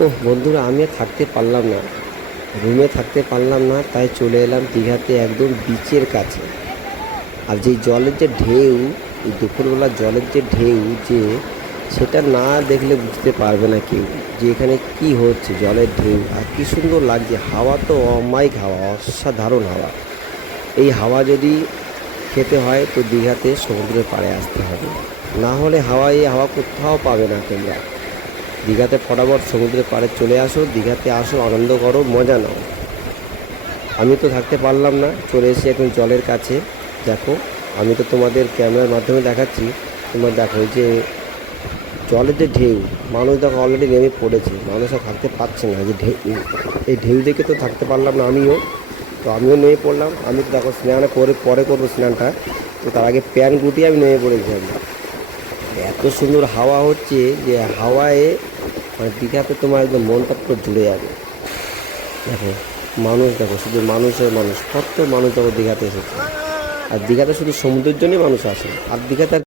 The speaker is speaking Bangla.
বন্ধুরা, আমি আর থাকতে পারলাম না, রুমে থাকতে পারলাম না, তাই চলে এলাম দীঘাতে একদম বিচের কাছে। আর যেই জলের যে ঢেউ, এই দুপুরবেলা জলের যে ঢেউ, যে সেটা না দেখলে বুঝতে পারবে না কেউ যে এখানে কি হচ্ছে। জলের ঢেউ আর কি সুন্দর লাগছে, হাওয়া তো অমায়িক হাওয়া, অসাধারণ হাওয়া। এই হাওয়া যদি খেতে হয় তো দীঘাতে সমুদ্রের পাড়ে আসতে হবে, না হলে এই হাওয়া কোথাও পাবে না তোমরা। দীঘাতে ফটাফট সমুদ্রের পাড়ে চলে আসো, দীঘাতে আসো, আনন্দ করো, মজা নাও। আমি তো থাকতে পারলাম না, চলে এসে এখন জলের কাছে। দেখো, আমি তো তোমাদের ক্যামেরার মাধ্যমে দেখাচ্ছি। তোমরা দেখো এই যে জলের যে ঢেউ, মানুষ দেখো অলরেডি নেমে পড়েছে, মানুষ আর থাকতে পারছে না। যে ঢেউ, এই ঢেউ দেখে তো থাকতে পারলাম না আমিও নেমে পড়লাম। আমি তো দেখো স্নান করে পরে করবো স্নানটা, তো তার আগে প্যান গুটিয়ে আমি নেমে পড়েছি। আমি এত সুন্দর হাওয়া হচ্ছে যে হাওয়ায় মানে দীঘাতে তোমার একদম মনটা পুরো জুড়ে যাবে। দেখো মানুষ, দেখো শুধু মানুষের মানুষ, কত মানুষ দেখো দীঘাতে এসেছে। আর দীঘাতে শুধু সমুদ্রের জন্যই মানুষ আসে, আর দীঘাতে আর